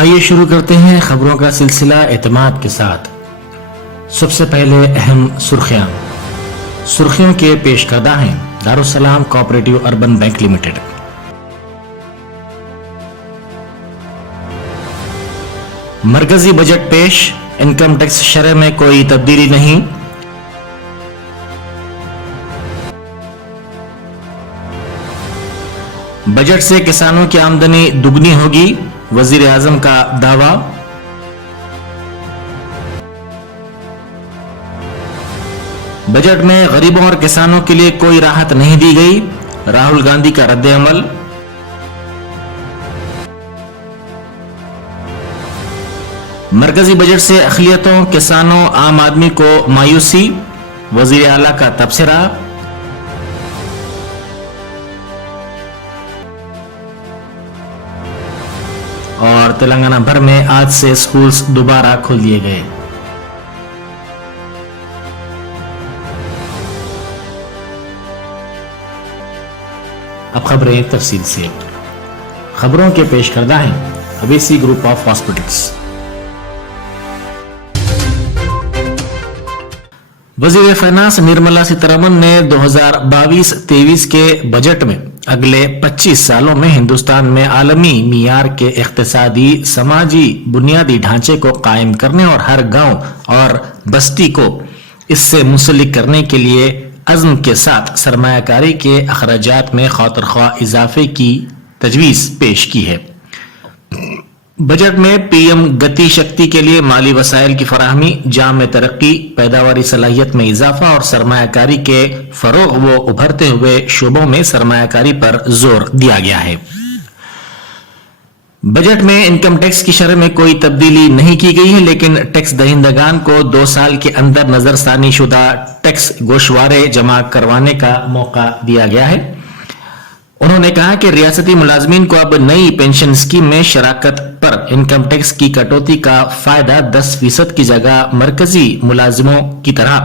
آئیے شروع کرتے ہیں خبروں کا سلسلہ اعتماد کے ساتھ۔ سب سے پہلے اہم سرخیوں کے پیش کردہ ہیں دارالسلام کوآپریٹیو اربن بینک لمیٹڈ۔ مرکزی بجٹ پیش، انکم ٹیکس شرح میں کوئی تبدیلی نہیں۔ بجٹ سے کسانوں کی آمدنی دگنی ہوگی، وزیر اعظم کا دعویٰ۔ بجٹ میں غریبوں اور کسانوں کے لیے کوئی راحت نہیں دی گئی، راہل گاندھی کا رد عمل۔ مرکزی بجٹ سے اقلیتوں، کسانوں، عام آدمی کو مایوسی، وزیر اعلیٰ کا تبصرہ۔ اور تلنگانہ بھر میں آج سے اسکولز دوبارہ کھول دیے گئے۔ اب خبریں تفصیل سے۔ خبروں کے پیش کردہ ہیں اویسی گروپ آف ہاسپٹلز۔ وزیر فائنانس نرملا سیتارمن نے 2022-23 کے بجٹ میں اگلے 25 سالوں میں ہندوستان میں عالمی معیار کے اقتصادی، سماجی بنیادی ڈھانچے کو قائم کرنے اور ہر گاؤں اور بستی کو اس سے منسلک کرنے کے لیے عزم کے ساتھ سرمایہ کاری کے اخراجات میں خاطر خواہ اضافے کی تجویز پیش کی ہے۔ بجٹ میں پی ایم گتی شکتی کے لیے مالی وسائل کی فراہمی، جامع ترقی، پیداواری صلاحیت میں اضافہ اور سرمایہ کاری کے فروغ و ابھرتے ہوئے شعبوں میں سرمایہ کاری پر زور دیا گیا ہے۔ بجٹ میں انکم ٹیکس کی شرح میں کوئی تبدیلی نہیں کی گئی ہے، لیکن ٹیکس دہندگان کو 2 سال کے اندر نظر ثانی شدہ ٹیکس گوشوارے جمع کروانے کا موقع دیا گیا ہے۔ انہوں نے کہا کہ ریاستی ملازمین کو اب نئی پینشن اسکیم میں شراکت پر انکم ٹیکس کی کٹوتی کا فائدہ 10% کی جگہ مرکزی ملازموں کی طرح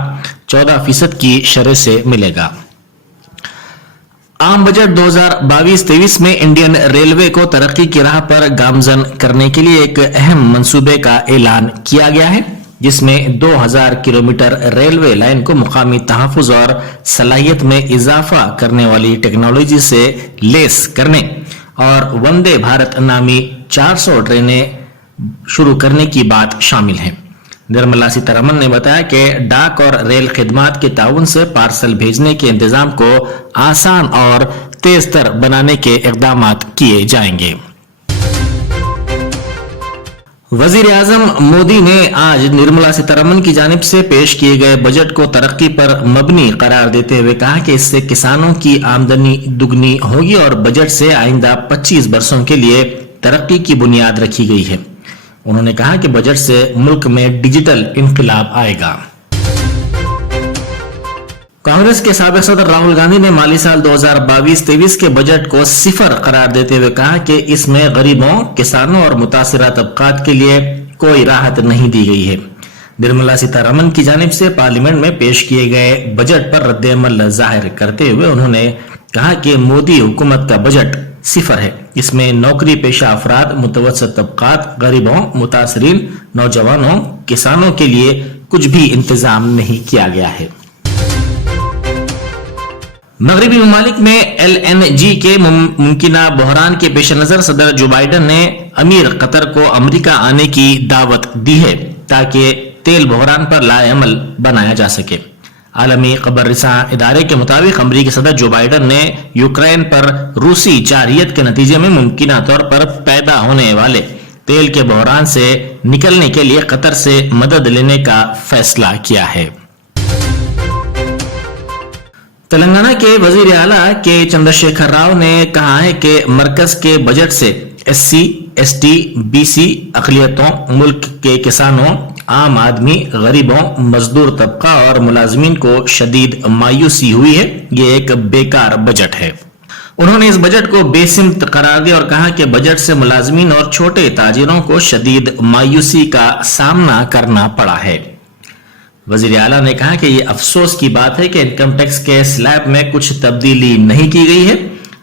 14% کی شرح سے ملے گا۔ عام بجٹ 2022-23 میں انڈین ریلوے کو ترقی کی راہ پر گامزن کرنے کے لیے ایک اہم منصوبے کا اعلان کیا گیا ہے، جس میں 2000 کلومیٹر ریلوے لائن کو مقامی تحفظ اور صلاحیت میں اضافہ کرنے والی ٹیکنالوجی سے لیس کرنے اور وندے بھارت نامی 400 ٹرینیں شروع کرنے کی بات شامل ہے۔ نرملا سیتارمن نے بتایا کہ ڈاک اور ریل خدمات کے تعاون سے پارسل بھیجنے کے انتظام کو آسان اور تیز تر بنانے کے اقدامات کیے جائیں گے۔ وزیر اعظم مودی نے آج نرملا سیتارمن کی جانب سے پیش کیے گئے بجٹ کو ترقی پر مبنی قرار دیتے ہوئے کہا کہ اس سے کسانوں کی آمدنی دگنی ہوگی اور بجٹ سے آئندہ 25 برسوں کے لیے ترقی کی بنیاد رکھی گئی ہے۔ انہوں نے کہا کہ بجٹ سے ملک میں ڈیجیٹل انقلاب آئے گا۔ کانگریس کے سابق صدر راہل گاندھی نے مالی سال 2022-23 کے بجٹ کو صفر قرار دیتے ہوئے کہا کہ اس میں غریبوں، کسانوں اور متاثرہ طبقات کے لیے کوئی راحت نہیں دی گئی ہے۔ نرملا سیتارمن کی جانب سے پارلیمنٹ میں پیش کیے گئے بجٹ پر رد عمل ظاہر کرتے ہوئے انہوں نے کہا کہ مودی حکومت کا بجٹ صفر ہے۔ اس میں نوکری پیشہ افراد، متوسط طبقات، غریبوں، متاثرین، نوجوانوں، کسانوں کے لیے کچھ بھی انتظام نہیں کیا گیا ہے۔ مغربی ممالک میں LNG کے ممکنہ بحران کے پیش نظر صدر جو بائیڈن نے امیر قطر کو امریکہ آنے کی دعوت دی ہے تاکہ تیل بحران پر لائے عمل بنایا جا سکے۔ عالمی خبر رساں ادارے کے مطابق امریکی صدر جو بائیڈن نے یوکرین پر روسی جارحیت کے نتیجے میں ممکنہ طور پر پیدا ہونے والے تیل کے بحران سے نکلنے کے لیے قطر سے مدد لینے کا فیصلہ کیا ہے۔ تلنگانہ کے وزیر اعلیٰ کے چندرشیکھر راؤ نے کہا ہے کہ مرکز کے بجٹ سے SC, ST, BC اقلیتوں، ملک کے کسانوں، عام آدمی، غریبوں، مزدور طبقہ اور ملازمین کو شدید مایوسی ہوئی ہے۔ یہ ایک بیکار بجٹ ہے۔ انہوں نے اس بجٹ کو بے سمت قرار دیا اور کہا کہ بجٹ سے ملازمین اور چھوٹے تاجروں کو شدید مایوسی کا سامنا کرنا پڑا ہے۔ وزیر اعلیٰ نے کہا کہ یہ افسوس کی بات ہے کہ انکم ٹیکس کے سلیب میں کچھ تبدیلی نہیں کی گئی ہے۔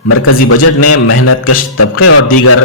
مرکزی بجٹ نے محنت کش طبقے اور دیگر